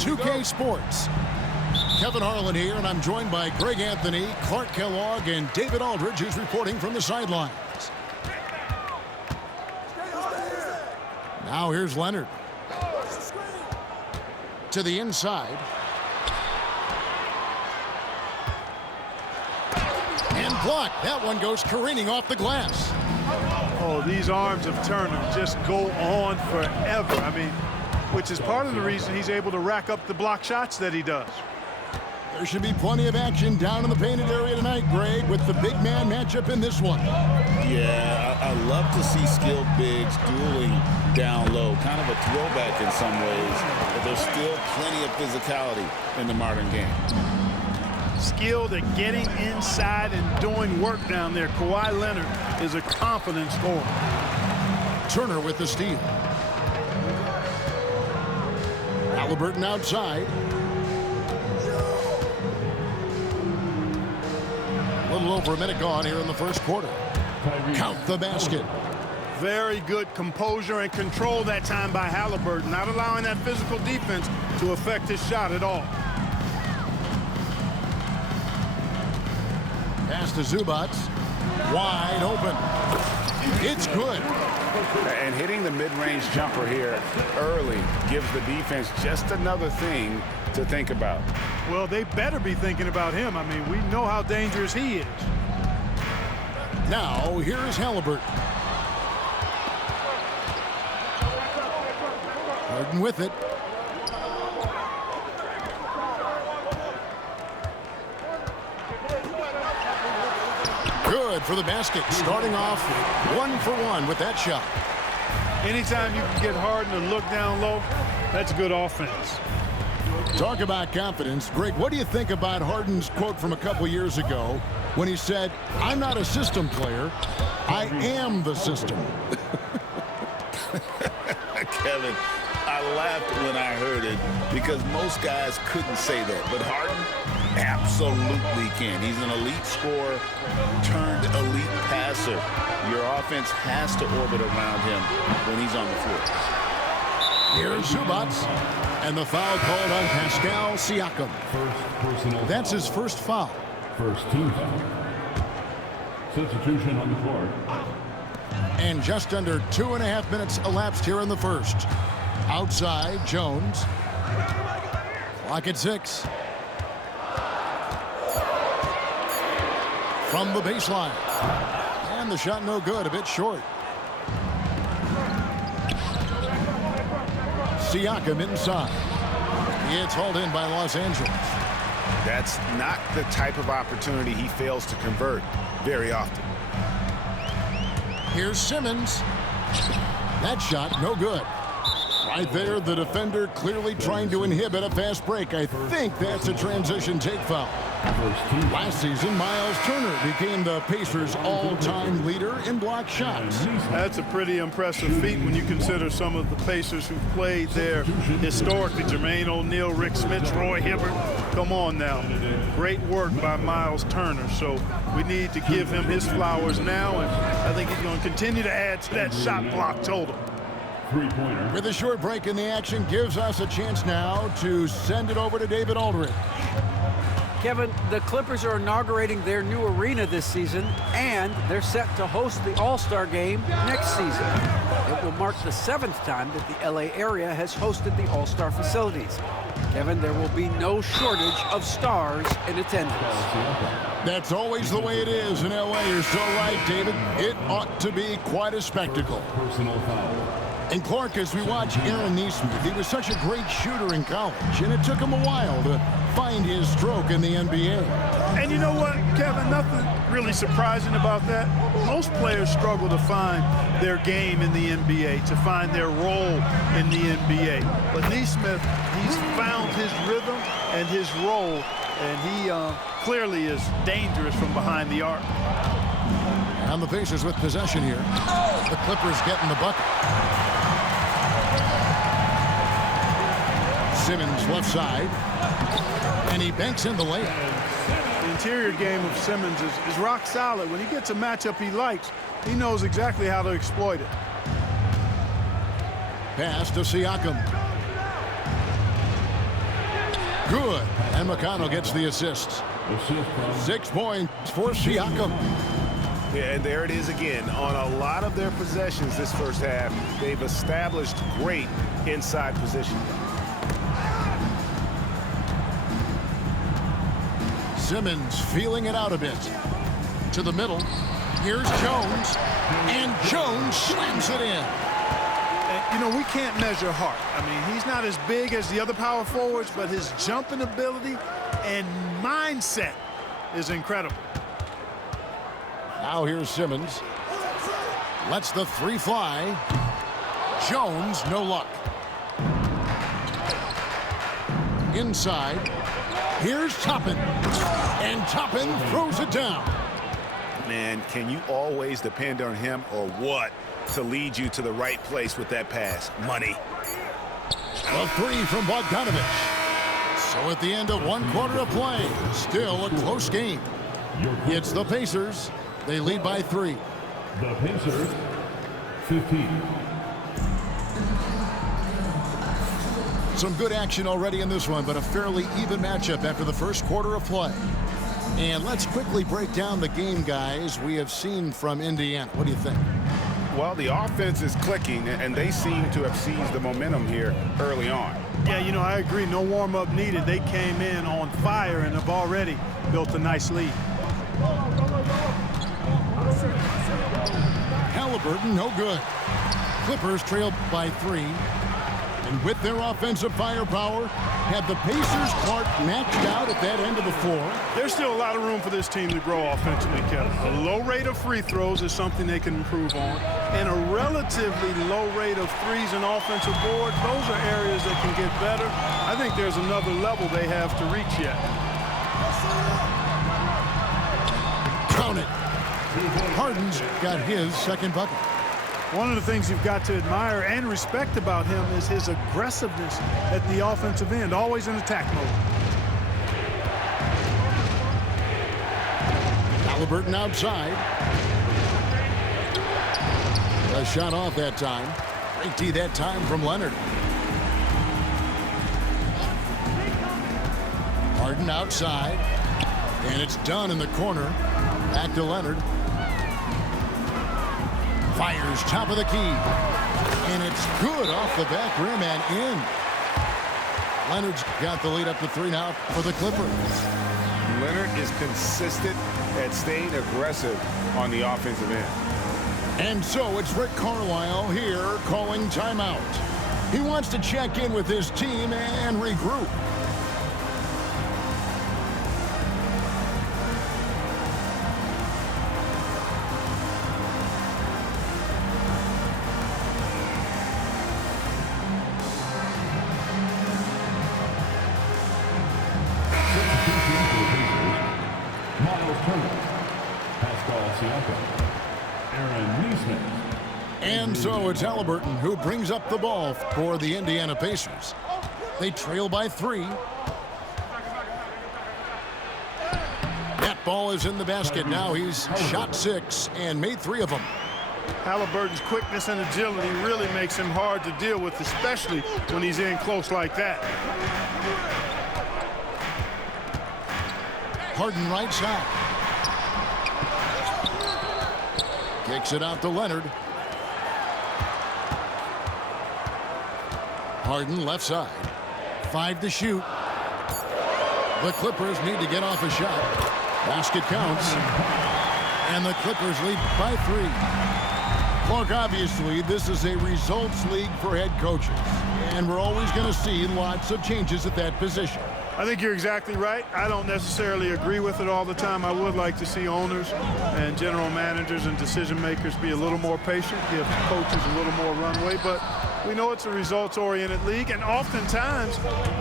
2K Sports. Kevin Harlan here, and I'm joined by Greg Anthony, Clark Kellogg, and David Aldridge, who's reporting from the sidelines. Now here's Leonard. To the inside. And blocked. That one goes careening off the glass. Oh, these arms of Turner just go on forever. I mean, which is part of the reason he's able to rack up the block shots that he does. There should be plenty of action down in the painted area tonight, Greg, with the big man matchup in this one. Yeah, I love to see skilled bigs dueling down low. Kind of a throwback in some ways, but there's still plenty of physicality in the modern game. Skilled at getting inside and doing work down there. Kawhi Leonard is a confident scorer. Turner with the steal. Haliburton outside. A little over a minute gone here in the first quarter. Count the basket. Very good composure and control that time by Haliburton, not allowing that physical defense to affect his shot at all. Pass to Zubac. Wide open. It's good. And hitting the mid-range jumper here early gives the defense just another thing to think about. Well, they better be thinking about him. I mean, we know how dangerous he is. Now, here is Haliburton. Harden with it. Good for the basket. Starting off 1-for-1 with that shot. Anytime you can get Harden to look down low, that's good offense. Talk about confidence. Greg, what do you think about Harden's quote from a couple years ago when he said, "I'm not a system player, I am the system"? Kevin, I laughed when I heard it because most guys couldn't say that, but Harden absolutely can. He's an elite scorer turned elite passer. Your offense has to orbit around him when he's on the floor. Here's Zubac, and the foul called on Pascal Siakam. That's his first foul. First team foul. Substitution on the court. And just under 2.5 minutes elapsed here in the first. Outside, Jones. Clock at 6. From the baseline. And the shot no good, a bit short. Siakam inside. It's hauled in by Los Angeles. That's not the type of opportunity he fails to convert very often. Here's Simmons. That shot no good. Right there, the defender clearly trying to inhibit a fast break. I think that's a transition take foul. Last season, Miles Turner became the Pacers' all-time leader in block shots. That's a pretty impressive feat when you consider some of the Pacers who've played there historically. Jermaine O'Neal, Rick Smits, Roy Hibbert. Come on now. Great work by Miles Turner. So we need to give him his flowers now, and I think he's going to continue to add to that shot block total. Three-pointer. With a short break in the action, gives us a chance now to send it over to David Aldridge. Kevin, the Clippers are inaugurating their new arena this season, and they're set to host the All-Star Game next season. It will mark the 7th time that the LA area has hosted the All-Star facilities. Kevin, there will be no shortage of stars in attendance. That's always the way it is in LA. You're so right, David. It ought to be quite a spectacle. Personal foul. And Clark, as we watch Aaron Nesmith, he was such a great shooter in college, and it took him a while to find his stroke in the NBA. And you know what, Kevin, nothing really surprising about that. Most players struggle to find their game in the NBA, to find their role in the NBA. But Nesmith, he's found his rhythm and his role, and he clearly is dangerous from behind the arc. And the Pacers with possession here. The Clippers getting the bucket. Simmons left side, and he banks in the layup. The interior game of Simmons is rock solid. When he gets a matchup he likes, he knows exactly how to exploit it. Pass to Siakam. Good. And McConnell gets the assist. 6 points for Siakam. Yeah, and there it is again. On a lot of their possessions this first half, they've established great inside position. Simmons feeling it out a bit. To the middle. Here's Jones. And Jones slams it in. And, you know, we can't measure Hart. I mean, he's not as big as the other power forwards, but his jumping ability and mindset is incredible. Now here's Simmons. Lets the 3 fly. Jones, no luck. Inside. Here's Toppin. And Toppin throws it down. Man, can you always depend on him or what to lead you to the right place with that pass? Money. A 3 from Bogdanovich. So at the end of 1 quarter of play, still a close game. It's the Pacers. They lead by 3. The Pacers, 15. Some good action already in this one, but a fairly even matchup after the first quarter of play. And let's quickly break down the game, guys, we have seen from Indiana. What do you think? Well, the offense is clicking, and they seem to have seized the momentum here early on. Yeah, you know, I agree. No warm-up needed. They came in on fire and have already built a nice lead. Haliburton, no good. Clippers trail by 3. And with their offensive firepower, have the Pacers' Clark matched out at that end of the floor. There's still a lot of room for this team to grow offensively, Kevin. A low rate of free throws is something they can improve on. And a relatively low rate of threes and offensive boards, those are areas that can get better. I think there's another level they have to reach yet. Count it. Harden's got his second bucket. One of the things you've got to admire and respect about him is his aggressiveness at the offensive end, always in attack mode. Haliburton outside. A shot off that time. Great D that time from Leonard. Harden outside. And it's done in the corner. Back to Leonard. Fires top of the key. And it's good off the back rim and in. Leonard's got the lead up to 3 now for the Clippers. Leonard is consistent at staying aggressive on the offensive end. And so it's Rick Carlisle here calling timeout. He wants to check in with his team and regroup. And so it's Haliburton who brings up the ball for the Indiana Pacers. They trail by 3. That ball is in the basket. Now he's shot 6 and made 3 of them. Haliburton's quickness and agility really makes him hard to deal with, especially when he's in close like that. Harden right side. Kicks it out to Leonard. Harden left side. 5 to shoot. The Clippers need to get off a shot. Basket counts. And the Clippers lead by 3. Look, obviously, this is a results league for head coaches. And we're always going to see lots of changes at that position. I think you're exactly right. I don't necessarily agree with it all the time. I would like to see owners and general managers and decision makers be a little more patient, give coaches a little more runway. But we know it's a results-oriented league, and oftentimes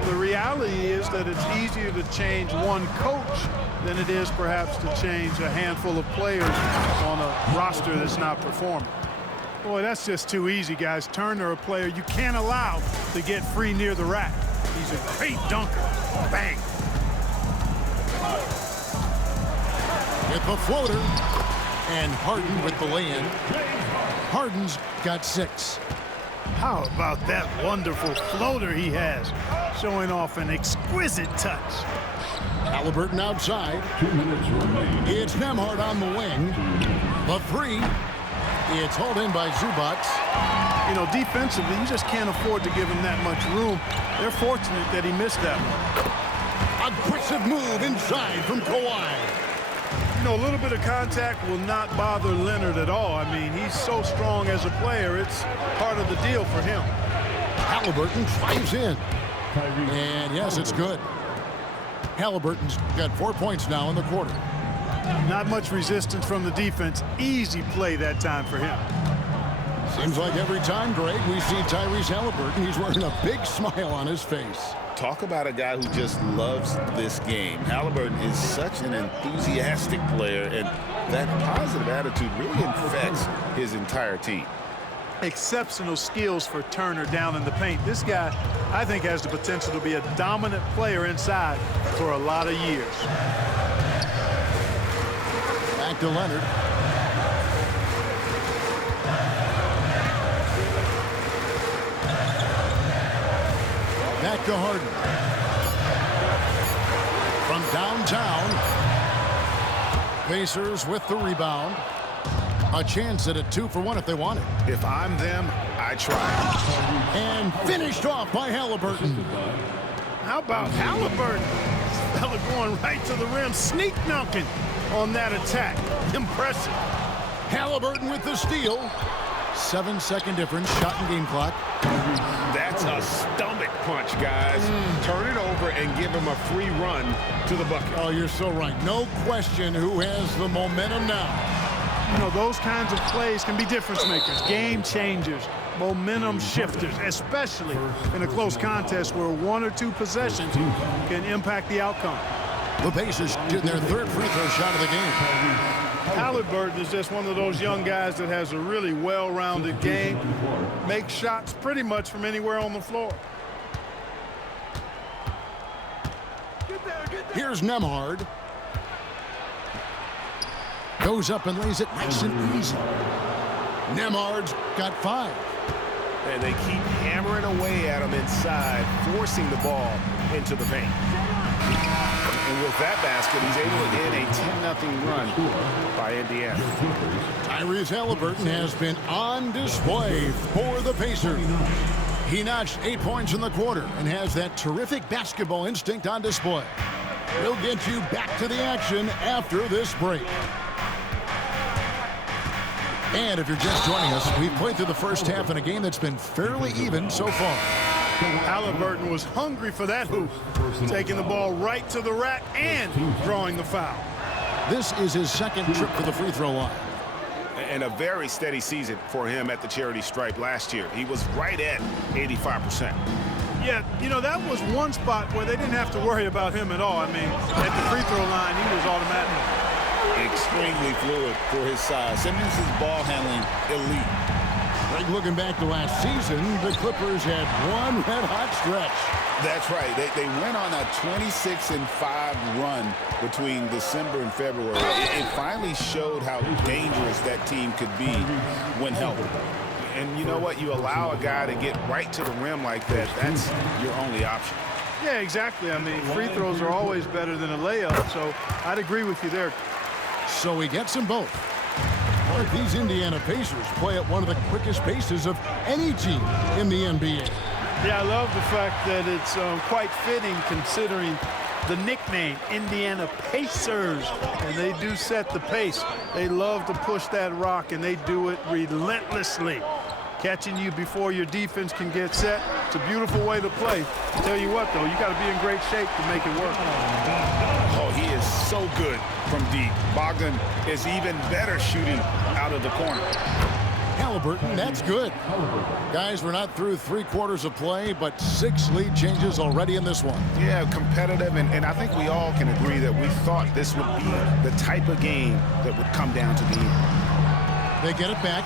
the reality is that it's easier to change one coach than it is perhaps to change a handful of players on a roster that's not performing. Boy, that's just too easy, guys. Turner, a player you can't allow to get free near the rack. He's a great dunker. Bang. With the floater. And Harden with the lay-in. Harden's got 6. How about that wonderful floater he has? showing off an exquisite touch. Haliburton outside. 2 minutes remaining. It's Nemhard on the wing. The three. It's hauled in by Zubac. You know, defensively, you just can't afford to give him that much room. They're fortunate that he missed that one. Aggressive move inside from Kawhi. You know, a little bit of contact will not bother Leonard at all. I mean, he's so strong as a player. It's part of the deal for him. Haliburton drives in. Tyrese. And yes, it's good. Haliburton's got 4 points now in the quarter. Not much resistance from the defense. Easy play that time for him. Seems like every time, Greg, we see Tyrese Haliburton, he's wearing a big smile on his face. Talk about a guy who just loves this game. Haliburton is such an enthusiastic player, and that positive attitude really infects his entire team. Exceptional skills for Turner down in the paint. This guy, I think, has the potential to be a dominant player inside for a lot of years. Back to Leonard. Back to Harden. From downtown. Pacers with the rebound. A chance at a 2-for-1 if they want it. If I'm them, I try. And finished off by Haliburton. How about Haliburton? This fella going right to the rim, sneak dunking on that attack. Impressive. Haliburton with the steal. 7-second difference, shot and game clock. That's a stomach punch, guys. Turn it over and give him a free run to the bucket. Oh, you're so right. No question who has the momentum now. You know, those kinds of plays can be difference makers, game changers, momentum shifters, especially in a close contest where 1 or 2 possessions can impact the outcome. The Pacers getting their third free throw shot of the game. Haliburton is just one of those young guys that has a really well-rounded game, makes shots pretty much from anywhere on the floor. Here's Nemhard. Goes up and lays it nice and easy. Nemhard's got 5. And they keep hammering away at him inside, forcing the ball into the paint. And with that basket, he's able to end a 10-0 run by Indiana. Tyrese Haliburton has been on display for the Pacers. He notched 8 points in the quarter and has that terrific basketball instinct on display. We'll get you back to the action after this break. And if you're just joining us, we've played through the first half in a game that's been fairly even so far. Haliburton was hungry for that hoop, taking the ball right to the rack and drawing the foul. This is his second trip to the free throw line. And a very steady season for him at the charity stripe last year. He was right at 85%. Yeah, you know, that was one spot where they didn't have to worry about him at all. I mean, at the free throw line, he was automatic. Extremely fluid for his size. Simmons' ball handling elite. Like looking back to last season, the Clippers had one red-hot stretch. That's right. They went on a 26-5 run between December and February. It finally showed how dangerous that team could be when healthy. And you know what? You allow a guy to get right to the rim like that, that's your only option. Yeah, exactly. I mean, free throws are always better than a layup, so I'd agree with you there. So he gets them both. But these Indiana Pacers play at one of the quickest paces of any team in the NBA. Yeah, I love the fact that it's quite fitting considering the nickname, Indiana Pacers. And they do set the pace. They love to push that rock, and they do it relentlessly. Catching you before your defense can get set. It's a beautiful way to play. I tell you what, though, you got to be in great shape to make it work. Oh, he is so good from deep. Bogdan is even better shooting out of the corner. Haliburton, that's good. Guys, we're not through 3 quarters of play, but 6 lead changes already in this one. Yeah, competitive, and I think we all can agree that we thought this would be the type of game that would come down to the end. They get it back.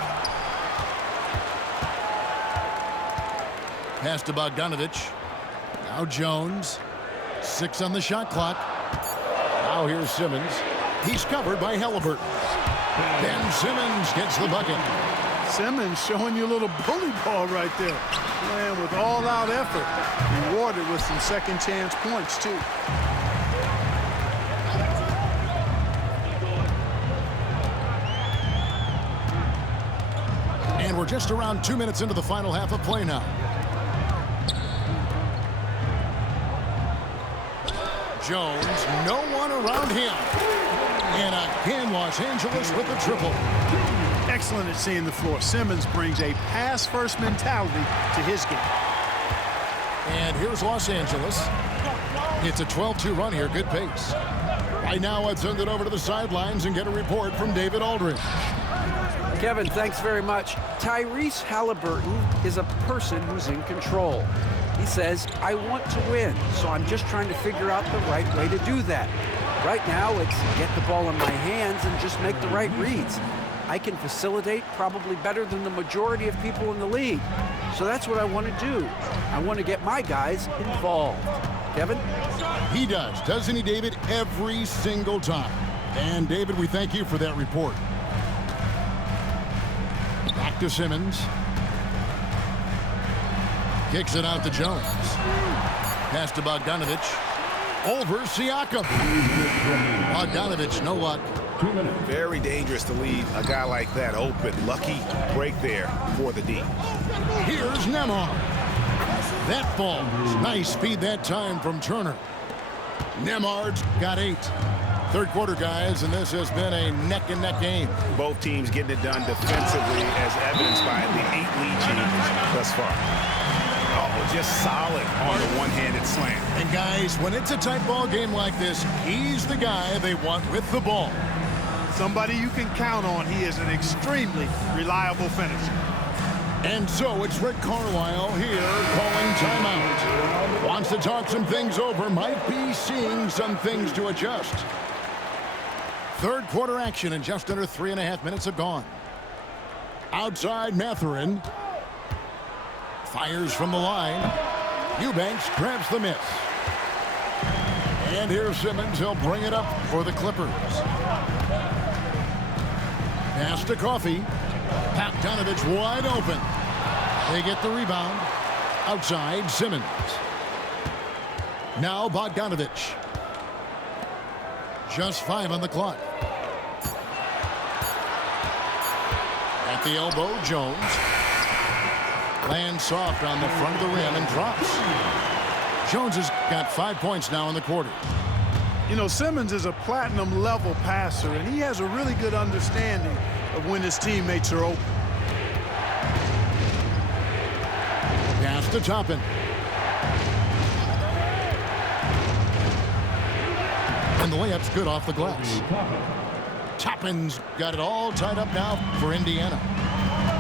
Pass to Bogdanovich. Now Jones. 6 on the shot clock. Now here's Simmons. He's covered by Haliburton. Ben Simmons gets the bucket. Simmons showing you a little bully ball right there. Playing with all-out effort. Rewarded with some second-chance points, too. And we're just around 2 minutes into the final half of play now. Jones, no one around him. And again, Los Angeles with the triple. Excellent at seeing the floor. Simmons brings a pass-first mentality to his game. And here's Los Angeles. It's a 12-2 run here. Good pace. Right now, let's send it over to the sidelines and get a report from David Aldridge. Kevin, thanks very much. Tyrese Haliburton is a person who's in control. He says, I want to win, so I'm just trying to figure out the right way to do that. Right now, it's get the ball in my hands and just make the right reads. I can facilitate probably better than the majority of people in the league. So that's what I want to do. I want to get my guys involved. Kevin? He does, doesn't he, David? Every single time. And, David, we thank you for that report. Back to Simmons. Kicks it out to Jones. Pass to Bogdanovich. Over Siakam. Bogdanovich, no luck. 2 minutes. Very dangerous to leave a guy like that open. Lucky break there for the D. Here's Nemhard. That falls. Nice speed that time from Turner. Nemhard's got 8. Third quarter, guys, and this has been a neck-and-neck game. Both teams getting it done defensively, as evidenced by the 8 lead changes thus far. Oh, just solid on the one-handed slam. And, guys, when it's a tight ball game like this, he's the guy they want with the ball. Somebody you can count on. He is an extremely reliable finisher. And so it's Rick Carlisle here calling timeout. Wants to talk some things over, might be seeing some things to adjust. Third quarter action, and just under 3.5 minutes have gone. Outside, Mathurin. Fires from the line. Eubanks grabs the miss. And here's Simmons. He'll bring it up for the Clippers. Pass to Coffey. Bogdanovich wide open. They get the rebound. Outside, Simmons. Now Bogdanovich. Just 5 on the clock. At the elbow, Jones. Lands soft on the front of the rim and drops. Jones has got 5 points now in the quarter. You know, Simmons is a platinum-level passer, and he has a really good understanding of when his teammates are open. Pass to Toppin. And the layup's good off the glass. Toppin's got it all tied up now for Indiana.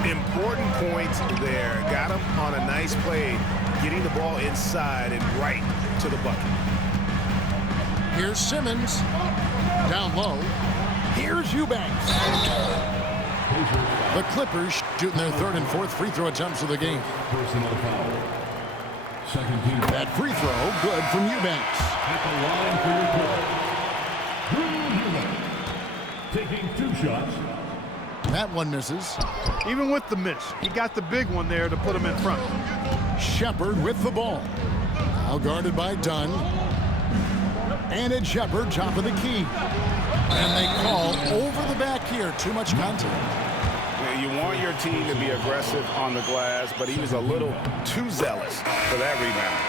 Important points there. Got him on a nice play, getting the ball inside and right to the bucket. Here's Simmons. Down low. Here's Eubanks. The Clippers shooting their third and fourth free throw attempts of the game. Personal foul. Second team. That free throw good from Eubanks. At the line for your Drew Eubanks. Taking 2 shots. That one misses. Even with the miss, he got the big one there to put him in front. Shepard with the ball. Now guarded by Dunn. And it's Shepard, top of the key. And they call over the back here. Too much contact. You want your team to be aggressive on the glass, but he was a little too zealous for that rebound.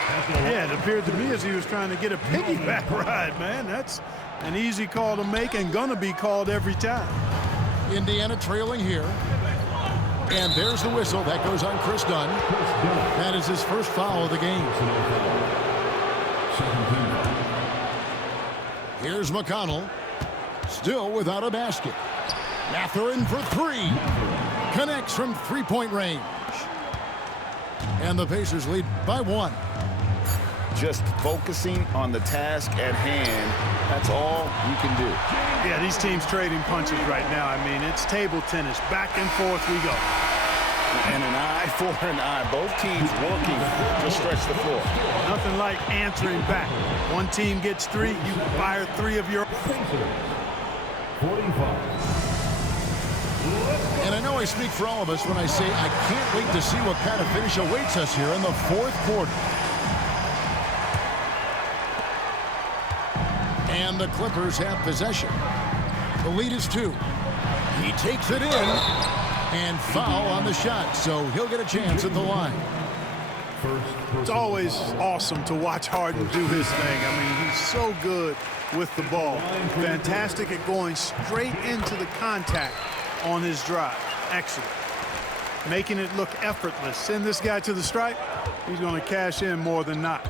Yeah, it appeared to me as he was trying to get a piggyback ride, man. That's an easy call to make and gonna be called every time. Indiana trailing here. And there's the whistle. That goes on Chris Dunn. That is his first foul of the game. Here's McConnell. Still without a basket. Mathurin for 3. Connects from 3-point range. And the Pacers lead by 1. Just focusing on the task at hand, that's all you can do. Yeah, these teams trading punches right now. I mean, it's table tennis. Back and forth we go. And an eye for an eye. Both teams working to stretch the floor. Nothing like answering back. One team gets 3, you fire 3 of your... 45. And I know I speak for all of us when I say I can't wait to see what kind of finish awaits us here in the fourth quarter. And the Clippers have possession. The lead is 2. He takes it in. And foul on the shot, so he'll get a chance at the line. It's always awesome to watch Harden do his thing. I mean, he's so good with the ball. Fantastic at going straight into the contact on his drive. Excellent. Making it look effortless. Send this guy to the stripe. He's going to cash in more than not.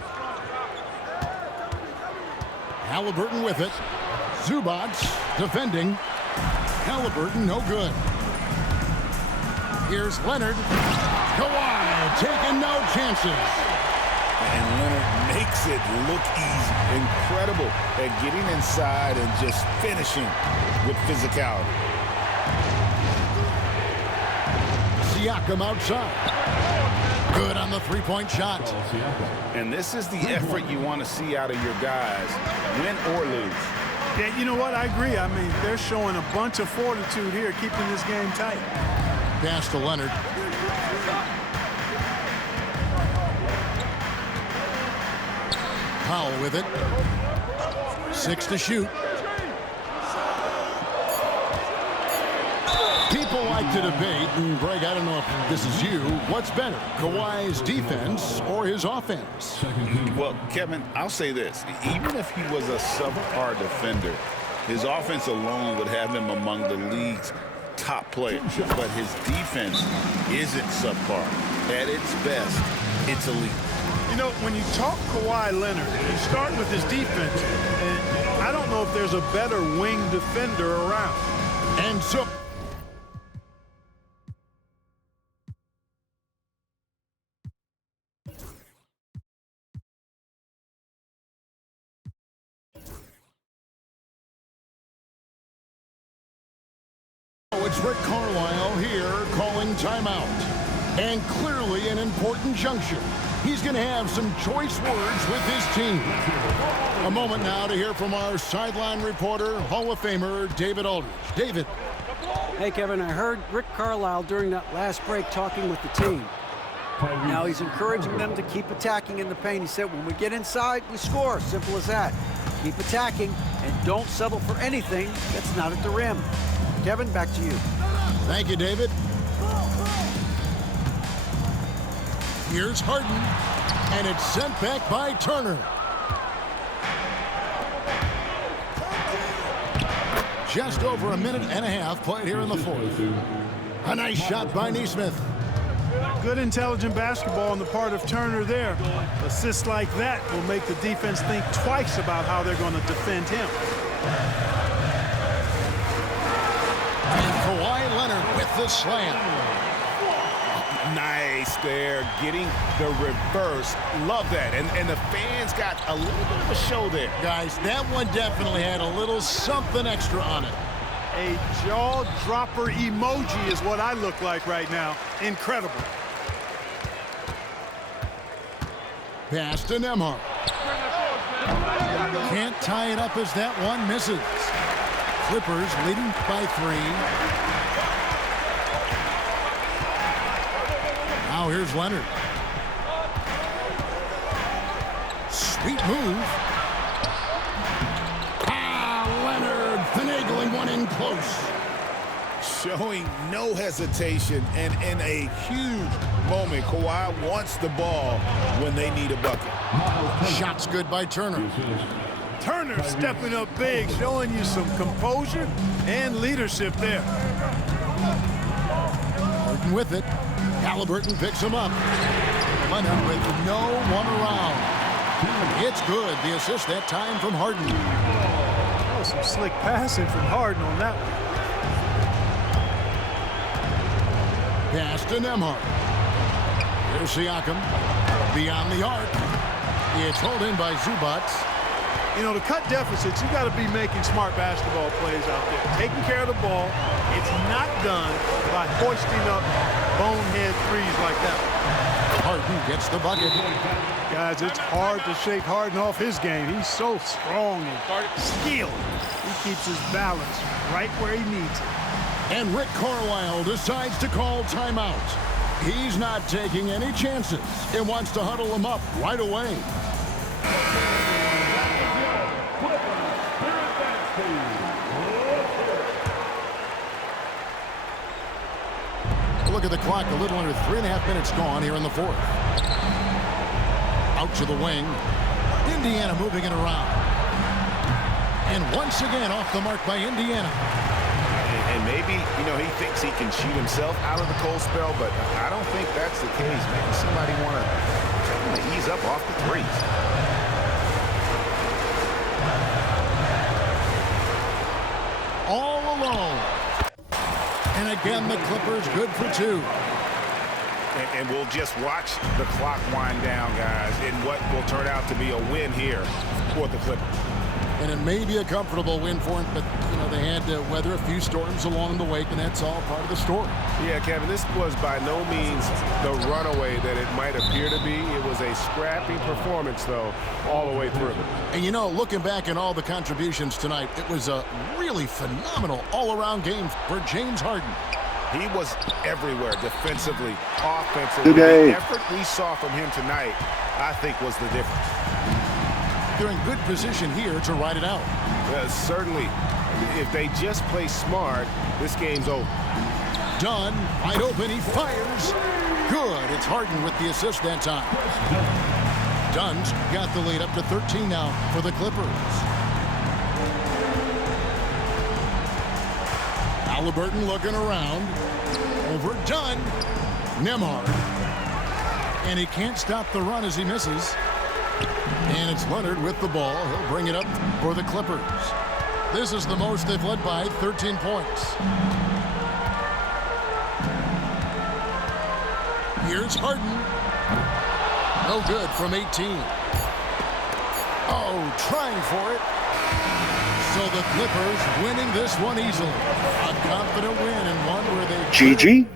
Haliburton with it. Zubac defending. Haliburton no good. Here's Leonard. Kawhi taking no chances. And Leonard makes it look easy. Incredible at getting inside and just finishing with physicality. Siakam outside. Good on the three-point shot. And this is the effort you want to see out of your guys, win or lose. Yeah, you know what? I agree. I mean, they're showing a bunch of fortitude here, keeping this game tight. Pass to Leonard. Powell with it. 6 to shoot. People like to debate, and Greg, I don't know if this is you, what's better, Kawhi's defense or his offense? Well, Kevin, I'll say this. Even if he was a subpar defender, his offense alone would have him among the league's top players. But his defense isn't subpar. At its best, it's elite. You know, when you talk Kawhi Leonard, you start with his defense, and I don't know if there's a better wing defender around. And so... it's Rick Carlisle here calling timeout. And clearly an important juncture. He's going to have some choice words with his team. A moment now to hear from our sideline reporter, Hall of Famer David Aldridge. David. Hey, Kevin, I heard Rick Carlisle during that last break talking with the team. Now he's encouraging them to keep attacking in the paint. He said, when we get inside, we score. Simple as that. Keep attacking and don't settle for anything that's not at the rim. Kevin, back to you. Thank you, David. Here's Harden, and it's sent back by Turner. Just over a minute and a half played here in the fourth. A nice shot by Nesmith. Good intelligent basketball on the part of Turner there. Assists like that will make the defense think twice about how they're going to defend him. And Kawhi Leonard with the slam. Nice there, getting the reverse. Love that. And the fans got a little bit of a show there. Guys, that one definitely had a little something extra on it. A jaw-dropper emoji is what I look like right now. Incredible. Pass to Nembhard. Can't tie it up as that one misses. Clippers leading by 3. Now here's Leonard. Sweet move. Leonard finagling one in close. Showing no hesitation, and in a huge moment, Kawhi wants the ball when they need a bucket. Shots good by Turner. Turner stepping up big, showing you some composure and leadership there. Harden with it. Haliburton picks him up. Leonard with no one around. It's good. The assist that time from Harden. Oh, some slick passing from Harden on that one. Pass to Nembhard. Here's Siakam. Beyond the arc. It's held in by Zubac. You know, to cut deficits, you got to be making smart basketball plays out there. Taking care of the ball. It's not done by hoisting up bonehead threes like that. Harden gets the bucket. Guys, it's hard to shake Harden off his game. He's so strong and skilled. He keeps his balance right where he needs it. And Rick Carlisle decides to call timeout. He's not taking any chances and wants to huddle them up right away. Look at the clock, a little under 3.5 minutes gone here in the fourth. Out to the wing. Indiana moving it around. And once again off the mark by Indiana. And maybe, he thinks he can shoot himself out of the cold spell, but I don't think that's the case. Maybe somebody want to ease up off the threes. All alone. And again, the Clippers good for two. And we'll just watch the clock wind down, guys, in what will turn out to be a win here for the Clippers. And it may be a comfortable win for them, but, they had to weather a few storms along the way, and that's all part of the story. Yeah, Kevin, this was by no means the runaway that it might appear to be. It was a scrappy performance, though, all the way through. And, looking back at all the contributions tonight, it was a really phenomenal all-around game for James Harden. He was everywhere, defensively, offensively. The effort we saw from him tonight, I think, was the difference. They're in good position here to ride it out. Certainly. If they just play smart, this game's over. Dunn, wide open, he fires. Good. It's Harden with the assist that time. Dunn's got the lead up to 13 now for the Clippers. Haliburton looking around. Over Dunn. Nembhard. And he can't stop the run as he misses. And it's Leonard with the ball. He'll bring it up for the Clippers. This is the most they've led by 13 points. Here's Harden. No good from 18. Oh, trying for it. So the Clippers winning this one easily. A confident win and one where they... GG.